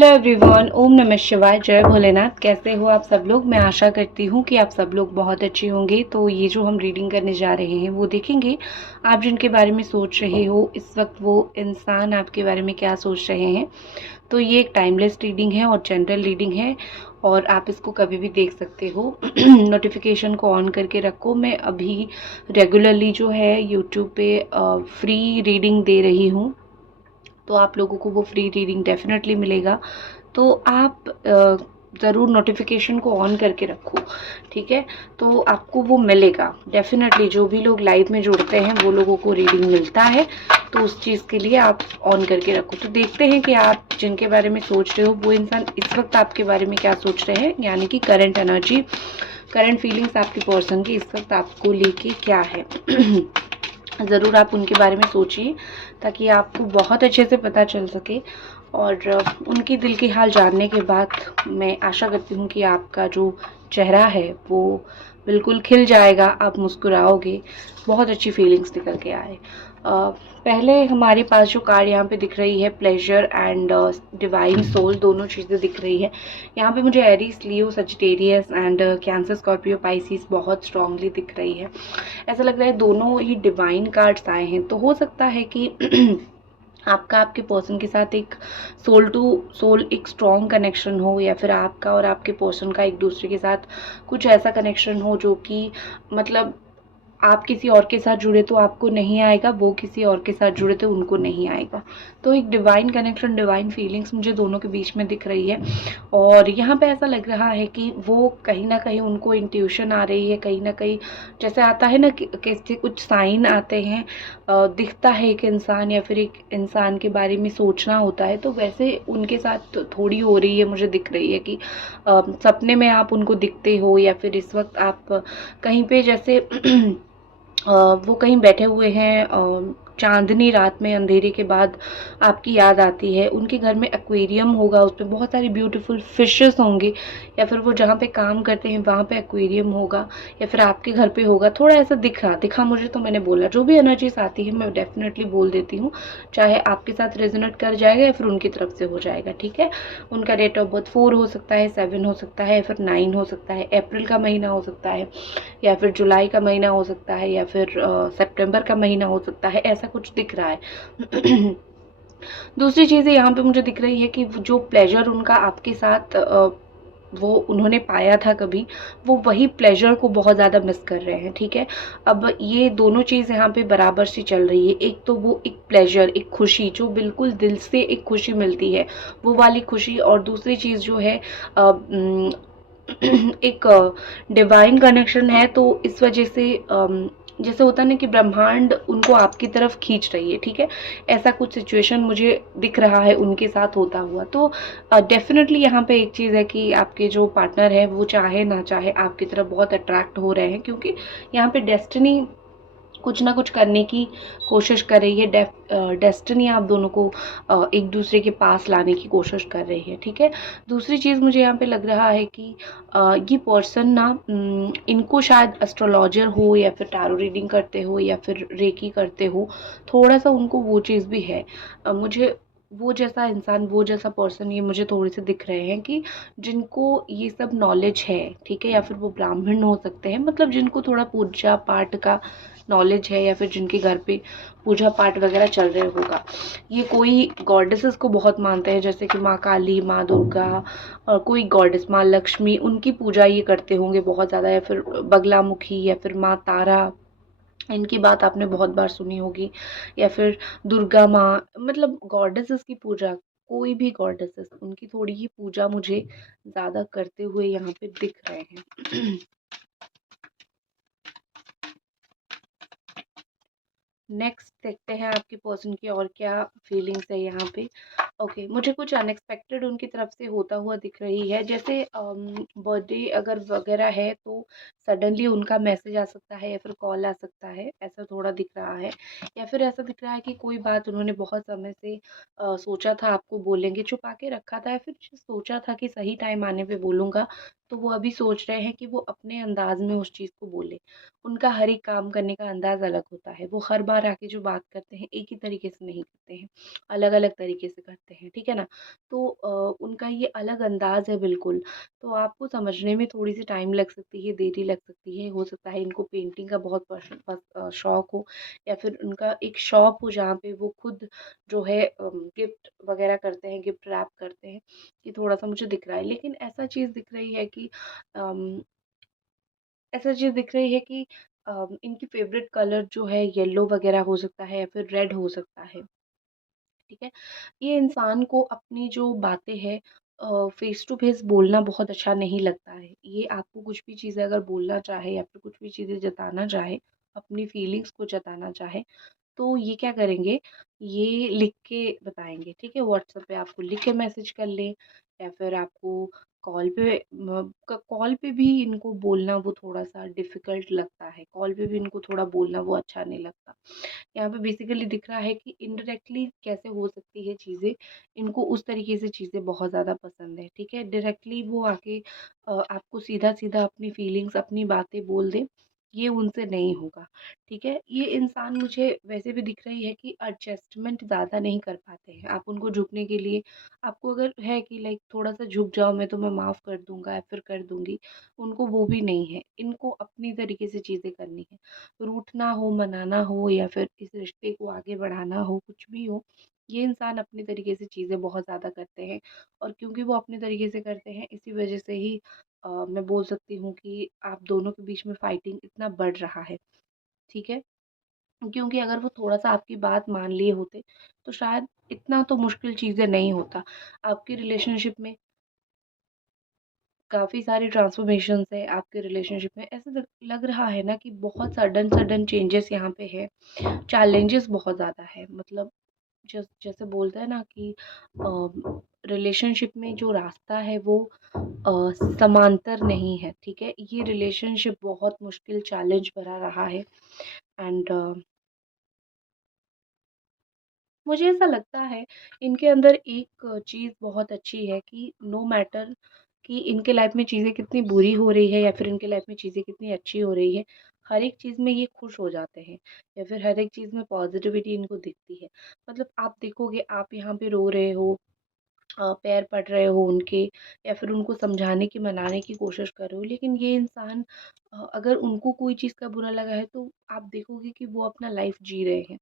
Hello everyone, ओम नमः शिवाय, जय भोलेनाथ। कैसे हो आप सब लोग? मैं आशा करती हूँ कि आप सब लोग बहुत अच्छे होंगे। तो ये जो हम रीडिंग करने जा रहे हैं वो देखेंगे आप जिनके बारे में सोच रहे हो इस वक्त वो इंसान आपके बारे में क्या सोच रहे हैं। तो ये एक टाइमलेस रीडिंग है और जनरल रीडिंग है और आप इसको कभी भी देख सकते हो। नोटिफिकेशन को ऑन करके रखो। मैं अभी रेगुलरली जो है यूट्यूब पे फ्री रीडिंग दे रही हूँ, तो आप लोगों को वो फ्री रीडिंग डेफिनेटली मिलेगा। तो आप ज़रूर नोटिफिकेशन को ऑन करके रखो, ठीक है? तो आपको वो मिलेगा डेफिनेटली। जो भी लोग लाइव में जुड़ते हैं वो लोगों को रीडिंग मिलता है, तो उस चीज़ के लिए आप ऑन करके रखो। तो देखते हैं कि आप जिनके बारे में सोच रहे हो वो इंसान इस वक्त आपके बारे में क्या सोच रहे हैं, यानी कि करंट एनर्जी, करंट फीलिंग्स आपकी पर्सन की इस वक्त आपको लेके क्या है। ज़रूर आप उनके बारे में सोचिए ताकि आपको बहुत अच्छे से पता चल सके। और उनकी दिल की हाल जानने के बाद मैं आशा करती हूँ कि आपका जो चेहरा है वो बिल्कुल खिल जाएगा, आप मुस्कुराओगे, बहुत अच्छी फीलिंग्स निकल के आए। पहले हमारे पास जो कार्ड यहाँ पे दिख रही है, प्लेजर एंड डिवाइन सोल, दोनों चीज़ें दिख रही है। यहाँ पे मुझे Aries, Leo, Sagittarius and cancer, Scorpio, Pisces बहुत स्ट्रांगली दिख रही है। ऐसा लग रहा है दोनों ही डिवाइन कार्ड्स आए हैं। तो हो सकता है कि आपका आपके पर्सन के साथ एक सोल टू सोल एक स्ट्रॉन्ग कनेक्शन हो, या फिर आपका और आपके पर्सन का एक दूसरे के साथ कुछ ऐसा कनेक्शन हो जो कि मतलब आप किसी और के साथ जुड़े तो आपको नहीं आएगा, वो किसी और के साथ जुड़े तो उनको नहीं आएगा। तो एक डिवाइन कनेक्शन, डिवाइन फीलिंग्स मुझे दोनों के बीच में दिख रही है। और यहाँ पे ऐसा लग रहा है कि वो कहीं ना कहीं उनको इंट्यूशन आ रही है, कहीं ना कहीं जैसे आता है ना कि कैसे कुछ साइन आते हैं, दिखता है एक इंसान या फिर एक इंसान के बारे में सोचना होता है, तो वैसे उनके साथ थोड़ी हो रही है। मुझे दिख रही है कि सपने में आप उनको दिखते हो, या फिर इस वक्त आप कहीं पे जैसे वो कहीं बैठे हुए हैं, चांदनी रात में अंधेरे के बाद आपकी याद आती है। उनके घर में एक्वेरियम होगा, उसमें बहुत सारी ब्यूटीफुल फिशेस होंगे, या फिर वो जहाँ पे काम करते हैं वहाँ पे एक्वेरियम होगा, या फिर आपके घर पे होगा। थोड़ा ऐसा दिखा मुझे, तो मैंने बोला जो भी एनर्जीज आती है मैं डेफिनेटली बोल देती हूँ, चाहे आपके साथ रेजोनेट कर जाएगा या फिर उनकी तरफ से हो जाएगा, ठीक है? उनका डेट ऑफ बर्थ 4 हो सकता है, 7 हो सकता है, या फिर 9 हो सकता है, अप्रैल का महीना हो सकता है, या फिर जुलाई का महीना हो सकता है, या फिर सितंबर का महीना हो सकता है, ऐसा कुछ दिख रहा है। दूसरी चीज़ें यहाँ पे मुझे दिख रही है कि जो प्लेजर उनका आपके साथ वो उन्होंने पाया था कभी, वो वही प्लेजर को बहुत ज़्यादा मिस कर रहे हैं, ठीक है? अब ये दोनों चीज़ यहाँ पे बराबर सी चल रही है। एक तो वो एक प्लेजर, एक खुशी जो बिल्कुल दिल से एक खुशी मिलती है, वो वाली खुशी, और दूसरी चीज़ जो है एक डिवाइन कनेक्शन है। तो इस वजह से जैसे होता है ना कि ब्रह्मांड उनको आपकी तरफ खींच रही है, ठीक है? ऐसा कुछ सिचुएशन मुझे दिख रहा है उनके साथ होता हुआ। तो डेफिनेटली यहाँ पे एक चीज़ है कि आपके जो पार्टनर है वो चाहे ना चाहे आपकी तरफ बहुत अट्रैक्ट हो रहे हैं, क्योंकि यहाँ पे डेस्टिनी कुछ ना कुछ करने की कोशिश कर रही है। डेस्टिनी आप दोनों को एक दूसरे के पास लाने की कोशिश कर रही है, ठीक है? दूसरी चीज़ मुझे यहाँ पे लग रहा है कि ये पर्सन ना इनको शायद एस्ट्रोलॉजर हो, या फिर टैरो रीडिंग करते हो, या फिर रेकी करते हो, थोड़ा सा उनको वो चीज़ भी है। मुझे वो जैसा इंसान, वो जैसा पर्सन ये मुझे थोड़े से दिख रहे हैं कि जिनको ये सब नॉलेज है, ठीक है? या फिर वो ब्राह्मण हो सकते हैं, मतलब जिनको थोड़ा पूजा पाठ का नॉलेज है, या फिर जिनके घर पे पूजा पाठ वगैरह चल रहे होगा। ये कोई गॉडेसेस को बहुत मानते हैं, जैसे कि माँ काली, माँ दुर्गा, और कोई गॉडेस माँ लक्ष्मी, उनकी पूजा ये करते होंगे बहुत ज़्यादा, या फिर बगलामुखी, या फिर माँ तारा, इनकी बात आपने बहुत बार सुनी होगी, या फिर दुर्गा माँ, मतलब गॉडेसेस की पूजा, कोई भी गॉडेसेस, उनकी थोड़ी ही पूजा मुझे ज़्यादा करते हुए यहाँ पे दिख रहे हैं। नेक्स्ट देखते हैं आपके पर्सन की और क्या फीलिंग्स है यहाँ पे। ओके, मुझे कुछ अनएक्सपेक्टेड उनकी तरफ से होता हुआ दिख रही है, जैसे बर्थडे अगर वगैरह है तो सडनली उनका मैसेज आ सकता है, या फिर कॉल आ सकता है, ऐसा थोड़ा दिख रहा है। या फिर ऐसा दिख रहा है कि कोई बात उन्होंने बहुत समय से सोचा था आपको बोलेंगे, छुपा के रखा था, या फिर सोचा था कि सही टाइम आने पे बोलूँगा, तो वो अभी सोच रहे हैं कि वो अपने अंदाज में उस चीज़ को बोले। उनका हर एक काम करने का अंदाज अलग होता है, वो हर बार बार आके जो बात करते हैं एक ही तरीके से नहीं करते हैं, अलग अलग तरीके से करते हैं, ठीक है ना। तो उनका ये अलग अंदाज है बिल्कुल। तो आपको समझने में थोड़ी सी टाइम लग सकती है, देरी लग सकती है। हो सकता है इनको पेंटिंग का बहुत शौक हो, या फिर उनका एक शॉप हो जहाँ पे वो खुद जो है गिफ्ट वगैरह करते हैं, गिफ्ट रैप करते हैं। कि थोड़ा सा मुझे दिख रहा है, लेकिन ऐसा चीज़ दिख रही है कि अम, ऐसा चीज़ दिख रही है कि इनकी फेवरेट कलर जो है येलो वगैरह हो सकता है, या फिर रेड हो सकता है, ठीक है। ये इंसान को अपनी जो बातें हैं फेस टू फेस बोलना बहुत अच्छा नहीं लगता है। ये आपको कुछ भी चीज़ें अगर बोलना चाहे, या फिर कुछ भी चीज़ें जताना चाहे, अपनी फीलिंग्स को जताना चाहे, तो ये क्या करेंगे, ये लिख के बताएँगे, ठीक है? व्हाट्सएप पे आपको लिख के मैसेज कर लें, या फिर आपको कॉल पे कॉल पे भी इनको बोलना वो थोड़ा-सा डिफ़िकल्ट लगता है। कॉल पे भी इनको थोड़ा बोलना वो अच्छा नहीं लगता। यहाँ पे बेसिकली दिख रहा है कि इनडायरेक्टली कैसे हो सकती है चीज़ें, इनको उस तरीके से चीज़ें बहुत ज़्यादा पसंद है, ठीक है? डायरेक्टली वो आके आपको सीधा-सीधा अपनी फीलिंग्स, अपनी बातें बोल दें, ये उनसे नहीं होगा, ठीक है? ये इंसान मुझे वैसे भी दिख रही है कि एडजस्टमेंट ज़्यादा नहीं कर पाते हैं। आप उनको झुकने के लिए, आपको अगर है कि लाइक थोड़ा-सा झुक जाओ, मैं तुम्हें माफ़ कर दूँगा या फिर कर दूँगी, उनको वो भी नहीं है। इनको अपनी तरीके से चीज़ें करनी है। रूठना हो, मनाना हो, या फिर इस रिश्ते को आगे बढ़ाना हो, कुछ भी हो, ये इंसान अपने तरीके से चीज़ें बहुत ज़्यादा करते हैं। और क्योंकि वो अपने तरीके से करते हैं, इसी वजह से ही मैं बोल सकती हूँ कि आप दोनों के बीच में फाइटिंग इतना बढ़ रहा है, ठीक है? क्योंकि अगर वो थोड़ा-सा आपकी बात मान लिए होते, तो शायद इतना तो मुश्किल चीज़ें नहीं होता। आपकी रिलेशनशिप में काफ़ी सारी ट्रांसफ़ॉर्मेशंस है, आपके रिलेशनशिप में। ऐसा लग रहा है ना कि बहुत सडन सडन चेंजेस यहाँ पे है। चैलेंजेस बहुत ज़्यादा है, मतलब जैसे बोलते हैं ना कि रिलेशनशिप में जो रास्ता है वो समांतर नहीं है, ठीक है। ये रिलेशनशिप बहुत मुश्किल, चैलेंज भरा रहा है। एंड मुझे ऐसा लगता है इनके अंदर एक चीज़ बहुत अच्छी है कि नो मैटर कि इनके लाइफ में चीज़ें कितनी बुरी हो रही है, या फिर इनके लाइफ में चीज़ें कितनी अच्छी हो रही है, हर एक चीज़ में ये खुश हो जाते हैं, या फिर हर एक चीज़ में पॉजिटिविटी इनको दिखती है। मतलब आप देखोगे, आप यहाँ पे रो रहे हो, पैर पड़ रहे हो उनके, या फिर उनको समझाने की, मनाने की कोशिश कर रहे हो, लेकिन ये इंसान अगर उनको कोई चीज़ का बुरा लगा है, तो आप देखोगे कि वो अपना लाइफ जी रहे हैं।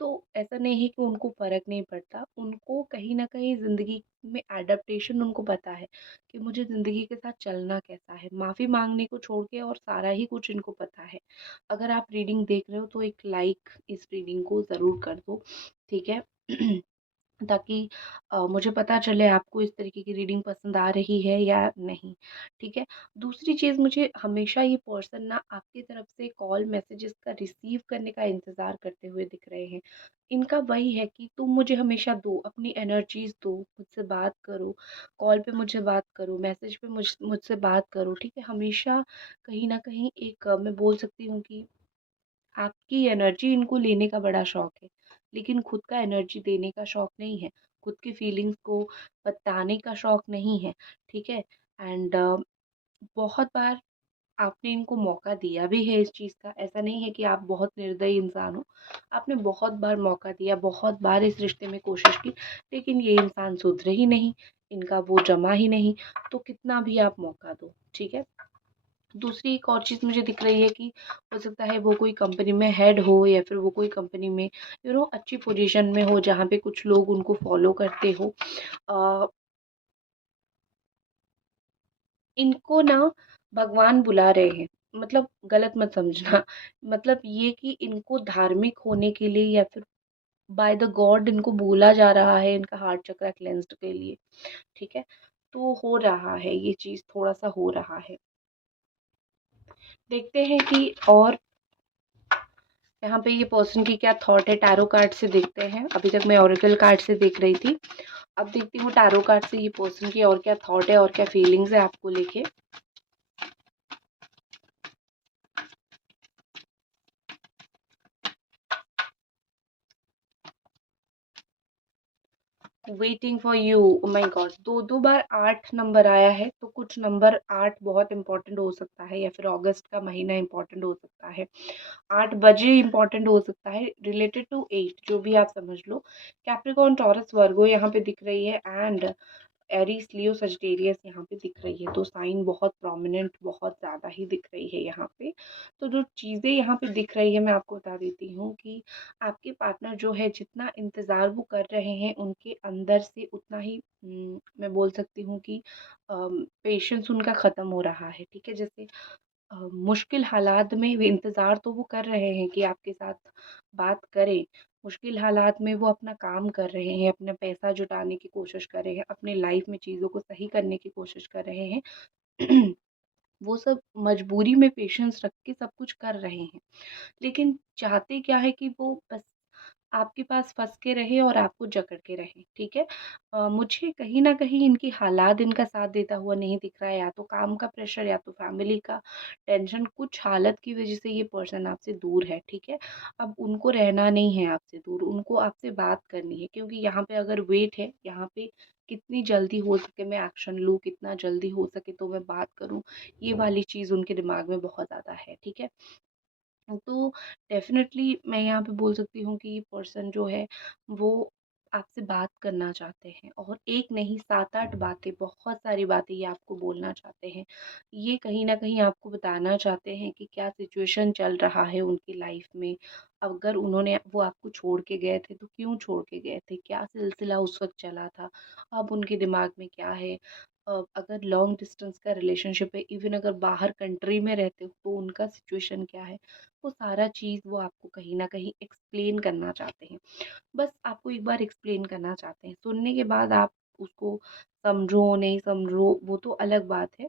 तो ऐसा नहीं है कि उनको फ़र्क नहीं पड़ता, उनको कहीं न कहीं ज़िंदगी में एडapटेशन उनको पता है कि मुझे ज़िंदगी के साथ चलना कैसा है। माफ़ी माँगने को छोड़ के और सारा ही कुछ इनको पता है। अगर आप रीडिंग देख रहे हो तो एक लाइक इस रीडिंग को ज़रूर कर दो, ठीक है? ताकि मुझे पता चले आपको इस तरीके की रीडिंग पसंद आ रही है या नहीं, ठीक है? दूसरी चीज़, मुझे हमेशा ये पर्सन ना आपकी तरफ से कॉल मैसेजेस का रिसीव करने का इंतज़ार करते हुए दिख रहे हैं। इनका वही है कि तुम मुझे हमेशा दो, अपनी एनर्जीज़ दो, मुझसे बात करो, कॉल पे मुझे बात करो, मैसेज पे मुझसे बात करो, ठीक है? हमेशा कहीं न कहीं एक मैं बोल सकती हूँ कि आपकी एनर्जी इनको लेने का बड़ा शौक है, लेकिन खुद का एनर्जी देने का शौक नहीं है, खुद की फीलिंग्स को बताने का शौक नहीं है, ठीक है? एंड बहुत बार आपने इनको मौका दिया भी है इस चीज़ का, ऐसा नहीं है कि आप बहुत निर्दयी इंसान हो। आपने बहुत बार मौका दिया, बहुत बार इस रिश्ते में कोशिश की, लेकिन ये इंसान सुधरे ही नहीं, इनका वो जमा ही नहीं, तो कितना भी आप मौका दो, ठीक है? दूसरी एक और चीज़ मुझे दिख रही है कि हो सकता है वो कोई कंपनी में हेड हो, या फिर वो कोई कंपनी में अच्छी पोजीशन में हो, जहाँ पे कुछ लोग उनको फॉलो करते हो। अ, इनको ना भगवान बुला रहे हैं, मतलब गलत मत समझना। मतलब ये कि इनको धार्मिक होने के लिए, या फिर बाय द गॉड इनको बोला जा रहा है इनका हार्ट चक्रा क्लेंस्ड के लिए, ठीक है? तो हो रहा है ये चीज़, थोड़ा-सा हो रहा है। देखते हैं कि और यहाँ पे ये पर्सन की क्या थॉट है, टैरो कार्ड से देखते हैं। अभी तक मैं ओरेकल कार्ड से देख रही थी, अब देखती हूँ टैरो कार्ड से ये पर्सन की और क्या थॉट है और क्या फीलिंग्स है आपको लेके। Waiting for you, oh my God, दो दो बार 8 नंबर आया है, तो कुछ नंबर 8 बहुत इंपॉर्टेंट हो सकता है, या फिर अगस्त का महीना इंपॉर्टेंट हो सकता है, 8 बजे इंपॉर्टेंट हो सकता है, रिलेटेड टू 8, जो भी आप समझ लो। कैप्रिकॉर्न, टॉरस, वर्गो यहाँ पे दिख रही है, एंड एरीज, लियो, सजिटेरियस यहाँ पे दिख रही है। तो साइन बहुत प्रोमिनेंट, बहुत ज़्यादा ही दिख रही है यहाँ पे। तो जो चीज़ें यहाँ पे दिख रही है, मैं आपको बता देती हूँ कि आपके पार्टनर जो है, जितना इंतज़ार वो कर रहे हैं, उनके अंदर से उतना ही मैं बोल सकती हूँ कि पेशेंस उनका ख़त्म हो रहा है। ठीक है, जैसे मुश्किल हालात में वे इंतज़ार तो वो कर रहे हैं कि आपके साथ बात करें। मुश्किल हालात में वो अपना काम कर रहे हैं, अपना पैसा जुटाने की कोशिश कर रहे हैं, अपनी लाइफ में चीज़ों को सही करने की कोशिश कर रहे हैं। वो सब मजबूरी में पेशेंस रख के सब कुछ कर रहे हैं। लेकिन चाहते क्या है कि वो बस आपके पास फँस के रहे और आपको जकड़ के रहे, ठीक है? मुझे कहीं न कहीं इनकी हालात इनका साथ देता हुआ नहीं दिख रहा है, या तो काम का प्रेशर, या तो फैमिली का टेंशन, कुछ हालत की वज़ह से ये पर्सन आपसे दूर है, ठीक है? अब उनको रहना नहीं है आपसे दूर, उनको आपसे बात करनी है, क्योंकि यहाँ पे अगर वेट है, यहाँ पे कितनी जल्दी हो सके मैं एक्शन लूँ, कितना जल्दी हो सके तो मैं बात करूँ, ये वाली चीज़ उनके दिमाग में बहुत ज़्यादा है, ठीक है? तो डेफ़िनेटली मैं यहाँ पे बोल सकती हूँ कि ये पर्सन जो है, वो आपसे बात करना चाहते हैं, और एक नहीं 7-8 बातें, बहुत सारी बातें ये आपको बोलना चाहते हैं। ये कहीं न कहीं आपको बताना चाहते हैं कि क्या सिचुएशन चल रहा है उनकी लाइफ़ में। अगर वो आपको छोड़ के गए थे, तो क्यों छोड़ के गए थे? क्या सिलसिला उस वक़्त चला था? अब उनके दिमाग में क्या है? अगर लॉन्ग डिस्टेंस का रिलेशनशिप है, इवन अगर बाहर कंट्री में रहते हो, तो उनका सिचुएशन क्या है? वो सारा चीज़ वो आपको कहीं न कहीं एक्सप्लेन करना चाहते हैं। बस आपको एक बार एक्सप्लेन करना चाहते हैं। सुनने के बाद आप उसको समझो, नहीं समझो, वो तो अलग बात है,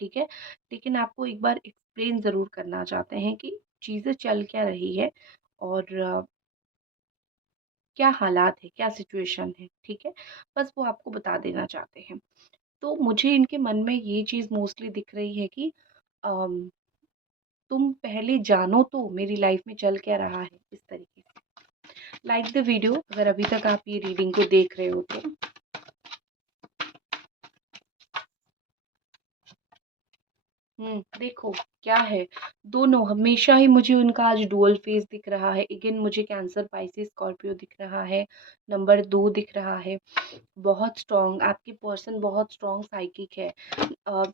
ठीक है? लेकिन आपको एक बार एक्सप्लेन ज़रूर करना चाहते हैं कि चीज़ें चल क्या रही है, और क्या हालात है, क्या सिचुएशन है, ठीक है? बस वो आपको बता देना चाहते हैं। तो मुझे इनके मन में ये चीज़ मोस्टली दिख रही है कि अम तुम पहले जानो तो मेरी लाइफ में चल क्या रहा है, इस तरीके से। लाइक द वीडियो, अगर अभी तक आप ये रीडिंग को देख रहे हो तो। देखो क्या है, दोनों हमेशा ही मुझे उनका आज डुअल फेस दिख रहा है। अगेन मुझे कैंसर, पाइसेस, स्कॉर्पियो दिख रहा है। नंबर 2 दिख रहा है। बहुत स्ट्रॉन्ग, आपकी पर्सन बहुत स्ट्रॉन्ग साइकिक है।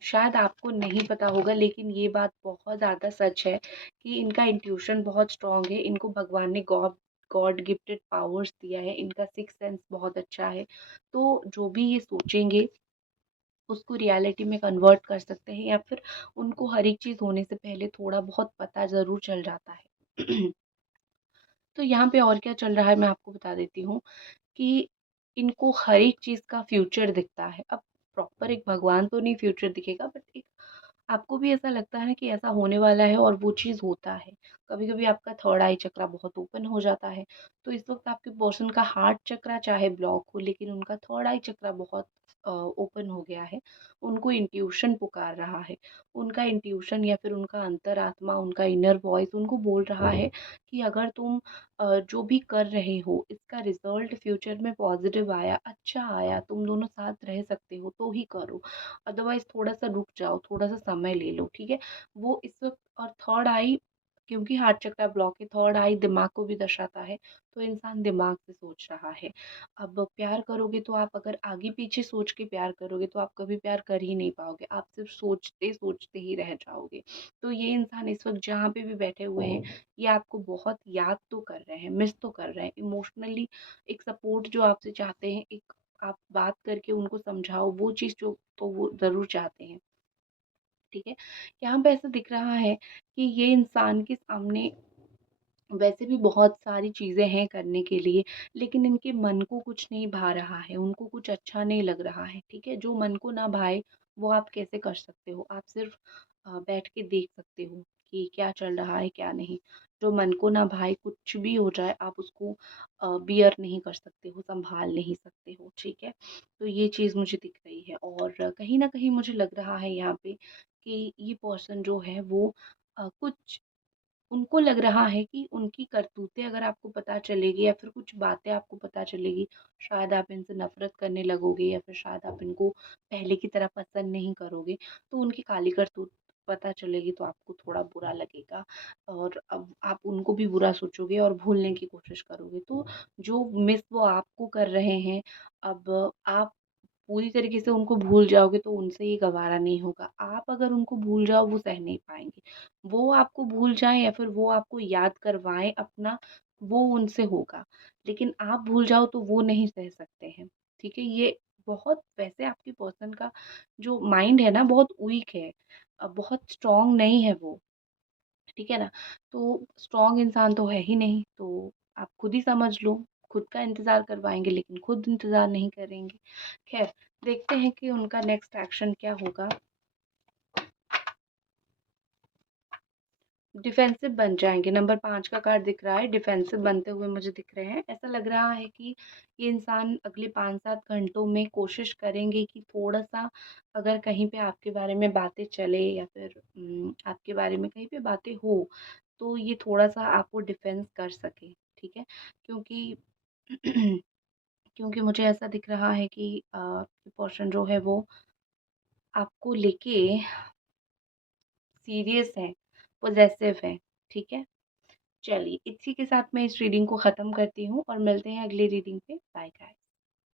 शायद आपको नहीं पता होगा, लेकिन ये बात बहुत ज़्यादा सच है कि इनका इंट्यूशन बहुत स्ट्रॉन्ग है। इनको भगवान ने गॉड गॉड गिफ्टेड पावर्स दिया है। इनका सिक्स सेंस बहुत अच्छा है। तो जो भी ये सोचेंगे, उसको रियलिटी में कन्वर्ट कर सकते हैं, या फिर उनको हर एक चीज़ होने से पहले थोड़ा बहुत पता ज़रूर चल जाता है। तो यहाँ पे और क्या चल रहा है, मैं आपको बता देती हूँ कि इनको हर एक चीज़ का फ्यूचर दिखता है। अब प्रॉपर एक भगवान तो नहीं फ्यूचर दिखेगा, बट एक आपको भी ऐसा लगता है ना कि ऐसा होने वाला है, और वो चीज़ होता है। कभी-कभी आपका थर्ड आई चक्रा बहुत ओपन हो जाता है। तो इस वक़्त आपके पर्सन का हार्ट चक्रा चाहे ब्लॉक हो, लेकिन उनका थर्ड आई चक्रा बहुत ओपन हो गया है। उनको इंट्यूशन पुकार रहा है। उनका इंट्यूशन, या फिर उनका अंतरात्मा, उनका इनर वॉइस उनको बोल रहा है कि अगर तुम जो भी कर रहे हो, इसका रिज़ल्ट फ्यूचर में पॉज़िटिव आया, अच्छा आया, तुम दोनों साथ रह सकते हो तो ही करो। अदरवाइज़ थोड़ा-सा रुक जाओ, थोड़ा-सा समय ले लो, ठीक है? वो इस वक़्त, और थर्ड आई, क्योंकि हार्ट चक्र ब्लॉक है, थर्ड आई दिमाग को भी दर्शाता है, तो इंसान दिमाग से सोच रहा है। अब प्यार करोगे तो आप अगर आगे-पीछे सोच के प्यार करोगे, तो आप कभी प्यार कर ही नहीं पाओगे, आप सिर्फ़ सोचते-सोचते ही रह जाओगे। तो ये इंसान इस वक़्त जहाँ पे भी बैठे हुए हैं, ये आपको बहुत याद तो कर रहे हैं, मिस तो कर रहे हैं, इमोशनली एक सपोर्ट जो आपसे चाहते हैं, एक आप बात करके उनको समझाओ, वो चीज़ जो तो वो ज़रूर चाहते हैं, ठीक है? यहाँ पे ऐसा दिख रहा है कि ये इंसान के सामने वैसे भी बहुत सारी चीज़ें हैं करने के लिए, लेकिन इनके मन को कुछ नहीं भा रहा है, उनको कुछ अच्छा नहीं लग रहा है, ठीक है? जो मन को ना भाए, वो आप कैसे कर सकते हो? आप सिर्फ़ बैठ के देख सकते हो कि क्या चल रहा है, क्या नहीं। जो मन को ना भाए, कुछ भी हो जाए, आप उसको बियर नहीं कर सकते हो, सँभाल नहीं सकते हो, ठीक है? तो ये चीज़ मुझे दिख रही है, और कहीं न कहीं मुझे लग रहा है यहाँ पे कि ये पर्सन जो है वो कुछ उनको लग रहा है कि उनकी करतूतें अगर आपको पता चलेगी या फिर कुछ बातें आपको पता चलेगी, शायद आप इनसे नफ़रत करने लगोगे या फिर शायद आप इनको पहले की तरह पसंद नहीं करोगे। तो उनकी काली करतूत पता चलेगी तो आपको थोड़ा बुरा लगेगा और अब आप उनको भी बुरा सोचोगे और भूलने की कोशिश करोगे। तो जो मिस वो आपको कर रहे हैं, अब आप पूरी तरीके से उनको भूल जाओगे तो उनसे ये गवारा नहीं होगा। आप अगर उनको भूल जाओ वो सह नहीं पाएँगे। वो आपको भूल जाएँ या फिर वो आपको याद करवाएँ अपना, वो उनसे होगा। लेकिन आप भूल जाओ तो वो नहीं सह सकते हैं, ठीक है? ये बहुत वैसे आपकी पर्सन का जो माइंड है ना बहुत वीक है, बहुत स्ट्रॉन्ग नहीं है वो, ठीक है ना? तो स्ट्रॉन्ग इंसान तो है ही नहीं, तो आप खुद ही समझ लो, खुद का इंतज़ार करवाएँगे लेकिन खुद इंतज़ार नहीं करेंगे। ख़ैर, देखते हैं कि उनका नेक्स्ट एक्शन क्या होगा। डिफेंसिव बन जाएँगे, नंबर 5 का कार्ड दिख रहा है, डिफेंसिव बनते हुए मुझे दिख रहे हैं। ऐसा लग रहा है कि ये इंसान अगले 5-7 घंटों में कोशिश करेंगे कि थोड़ा-सा अगर कहीं पे आपके बारे में बातें चले या फिर आपके बारे में कहीं पे बातें हो, तो ये थोड़ा-सा आपको डिफेंस कर सके, ठीक है? क्योंकि क्योंकि मुझे ऐसा दिख रहा है कि पर्सन जो है वो आपको लेके सीरियस है, पॉसेसिव है, ठीक है? चलिए, इसी के साथ मैं इस रीडिंग को ख़त्म करती हूँ और मिलते हैं अगली रीडिंग पे। Bye guys.